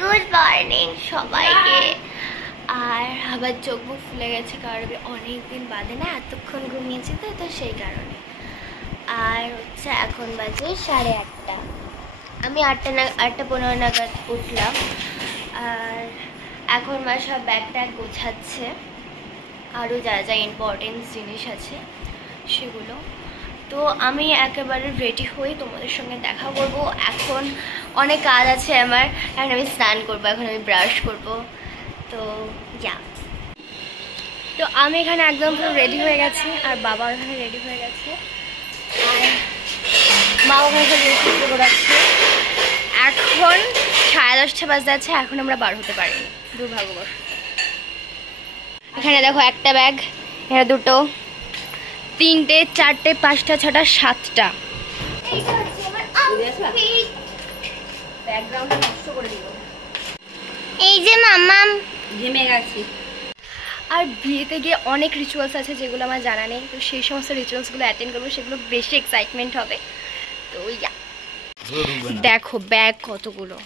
Good morning সবাইকে। আর আবার চোখ মুখ ফুলে গেছে কারণ অনেক দিন বাদে না এতক্ষণ ঘুমিয়েছি তো সেই কারণে। আর হচ্ছে এখন বাজে 8:30। আমি 8:15 নাগাদ উঠলাম। আর এখন মা সব ব্যাগ ট্যাগ গোছাচ্ছে, আরও যা যা ইম্পর্টেন্ট জিনিস আছে সেগুলো। তো আমি একেবারে রেডি হই, তোমাদের সঙ্গে দেখা করব। এখন অনেক কাজ আছে আমার, এখন আমি স্নান করবো, এখন আমি ব্রাশ করব। তো তো আমি এখানে একদম পুরো রেডি হয়ে গেছি, আর বাবা এখানে রেডি হয়ে গেছে, আর মা ওখানে রেডি করাচ্ছে। এখন 10:30 বাজতে যাচ্ছে, এখন আমরা বার হতে পারিনি, দুর্ভাগ্যবশ। এখানে দেখো একটা ব্যাগ, এখানে দুটো, 3টে 4টে 5টা 6টা 7টা। এই যে মাম্মাম ঘেমে গেছি। আর বিয়েতে গিয়ে অনেক রিচুয়ালস আছে যেগুলো আমার জানা নেই, তো সেই সমস্ত রিচুয়ালসগুলো অ্যাটেন্ড করবো, সেগুলো বেশি এক্সাইটমেন্ট হবে। তো দেখো ব্যাগ কতগুলো,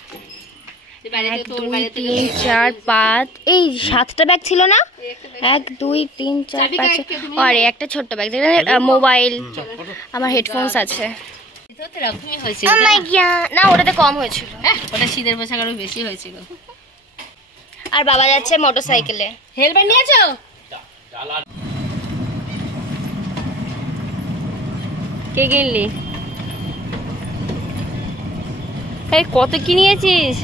1 2 3 4 5, এই 7টা ব্যাগ ছিল না? 1 2 3 4 5, আর একটা ছোট্ট ব্যাগ যেখানে মোবাইল, আমার হেডফোনস আছে। না ওটাতে কম হয়েছিল, ওটা শীতের পোশাক আরো বেশি হয়েছিল। আর বাবা যাচ্ছে মোটরসাইকেলে। হেলমেট নিয়েছো? কে কিনলি? এই কত কি নিয়েছিস?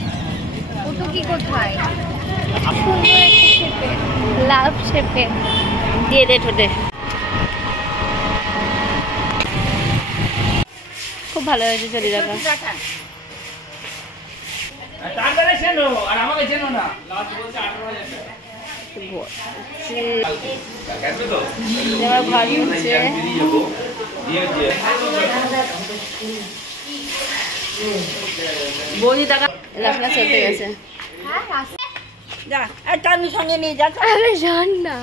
ওটা কি কোথায়? সুন্দর একটা শেপে, লাভ শেপে দিয়ে দে ঠোঁটে। খুব ভালো হয়েছে চড়িদাটা। বৌদি টাকা রাস্তা চলতে গেছে। সঙ্গে নিয়ে যা, জান না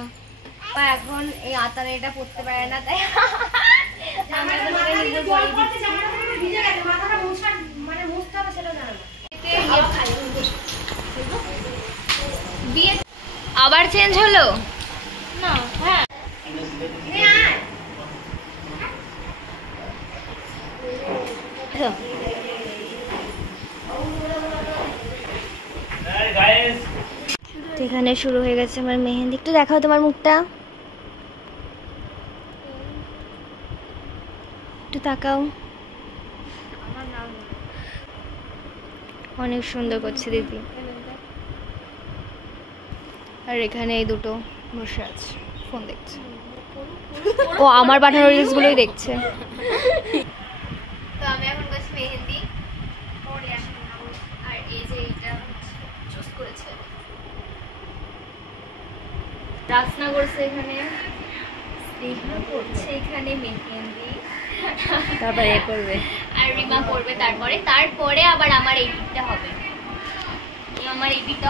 এখন এই আতারে এটা পড়তে পারে না, তাই আবার চেঞ্জ হলো না। হ্যাঁ এখানে শুরু হয়ে গেছে আমার মেহেন্দি। একটু দেখাও তোমার মুখটা, একটু তাকাও। অনেক সুন্দর করছে দিদি। আর এখানে এই দুটো বসে আছে, ফোন দেখছে। ও আমার পাঠানো রিলস গুলোই দেখছে। তো আমি এখন করছি মেহেন্দি, আর এই যে এটা চুজ করেছে রাসনা করছে, এখানে স্নেহা করছে, এখানে মেহেন্দি, তারপরে এ করবে আর রিমা করবে। তারপরে আবার আমার এই পিকটা হবে, আমার এই পিকটা।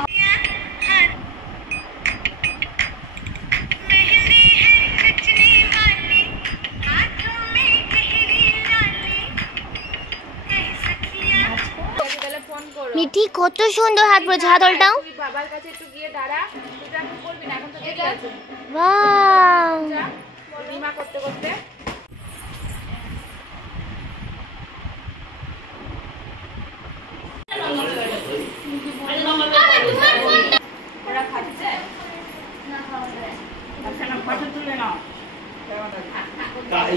মিঠি কত সুন্দর হাত পড়েছে, হাত উল্টাও। বাবার কাছে একটু গিয়ে দাঁড়া, এটা এখন করবি না, এখন তো দেরি আছে। ওয়াও রিমা করতে করতে ওরা খাচ্ছে না, খাওয়া যায় না, ফটো তুলে নাও।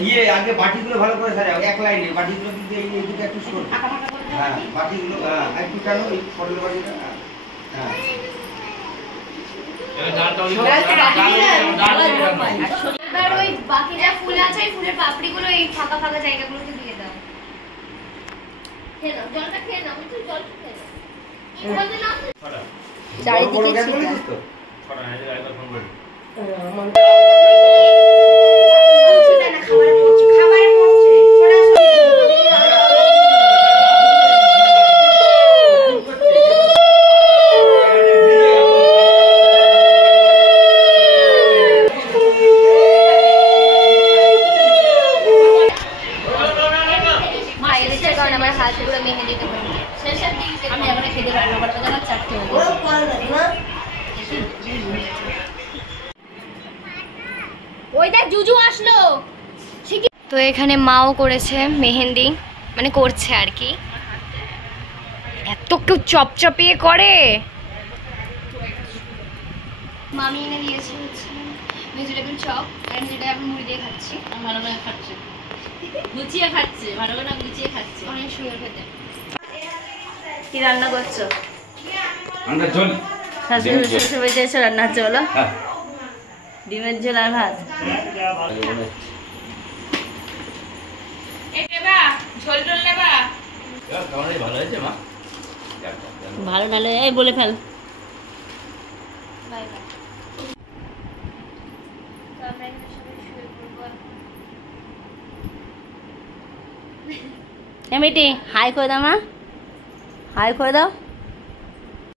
ये आगे बाटीগুলো ভালো করে সাজাও, এক লাইনে বাটিগুলো কিন্তু এই দিকে একটু সরো। হ্যাঁ বাটিগুলো একটু টানো, এই ফটোর বাটিটা। হ্যাঁ এবার ওই বাকি যা ফুল আছে ওই ফুলের পাপড়িগুলো এই ফাঁকা ফাঁকা জায়গাগুলোতে দিয়ে দাও। খেয়ে নাও, জলটা খেয়ে নাও, একটু জল খেয়ে নাও। চারিদিকে আমার হাত পুরো মেহেন্দিতে ভরে। আমি এখন খেতে রান্না করতে যাবো 4টা। ওই দেখ জুজু আসলো। তো এখানে মাও করেছে মেহেন্দি, মানে করছে আর কি। এত কেউ চপচপিয়ে করে। মামি এনে দিয়েছে হচ্ছে ভেজিটেবল চপ, আর যেটা এখন মুড়ি দিয়ে খাচ্ছি। ভালো করে খাচ্ছে, গুছিয়ে খাচ্ছে, ভালো করে গুছিয়ে খাচ্ছে, অনেক সুন্দর খেতে। কি রান্না করছো? আমরা ঝোল, শাশুড়ি শ্বশুর বাড়িতে এসে রান্না হচ্ছে বলো? হ্যাঁ ডিমের ঝোল আর ভাত। ভালো হয়েছে মা, ভালো নালে এই বলে ফেল। Bye bye. তো আমরা এখানে সবাই শুয়ে পড়বো। এমিটি হাই করে দাও মা, হাই করে দাও।